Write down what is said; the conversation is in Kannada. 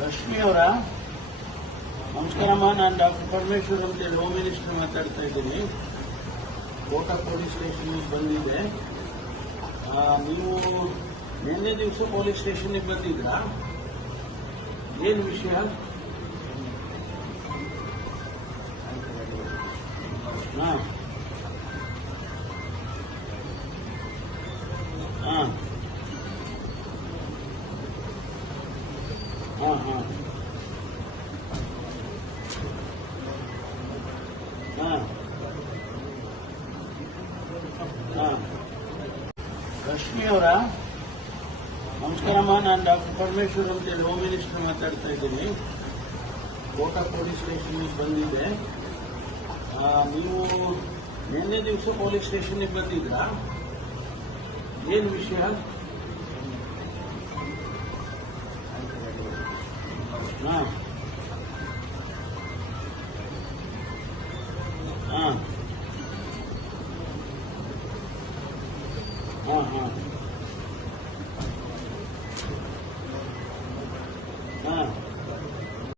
ರಶ್ಮಿ ಅವರ ನಮಸ್ಕಾರಮ್ಮ. ನಾನು ಡಾಕ್ಟರ್ ಪರಮೇಶ್ವರ್ ಅಂತೇಳಿ ಹೋಮ್ ಮಿನಿಸ್ಟರ್ ಮಾತಾಡ್ತಾ ಇದ್ದೀನಿ. ಕೋಟ ಪೊಲೀಸ್ ಸ್ಟೇಷನ್ಗೆ ಬಂದಿದೆ. ನೀವು ನಿನ್ನೆ ದಿವಸ ಪೊಲೀಸ್ ಸ್ಟೇಷನ್ಗೆ ಬಂದಿದ್ರಾ? ಏನು ವಿಷಯ? ಹಾಂ ಹಾಂ ಹಾಂ ಹಾಂ ಹಾಂ ಹಾಂ ರಶ್ಮಿ ಅವರ ನಮಸ್ಕಾರಮ್ಮ. ನಾನು ಡಾಕ್ಟರ್ ಪರಮೇಶ್ವರ್ ಅಂತೇಳಿ ಹೋಮ್ ಮಿನಿಸ್ಟರ್ ಮಾತಾಡ್ತಾ ಇದ್ದೀನಿ. ಕೋಟ ಪೊಲೀಸ್ ಸ್ಟೇಷನ್ಗೆ ಬಂದಿದೆ. ನೀವು ನಿನ್ನೆ ದಿವಸ ಪೊಲೀಸ್ ಸ್ಟೇಷನ್ಗೆ ಬಂದಿದ್ರಾ? ಏನು ವಿಷಯ? ಹಾಂ ಹಾಂ ಹಾಂ ಹಾಂ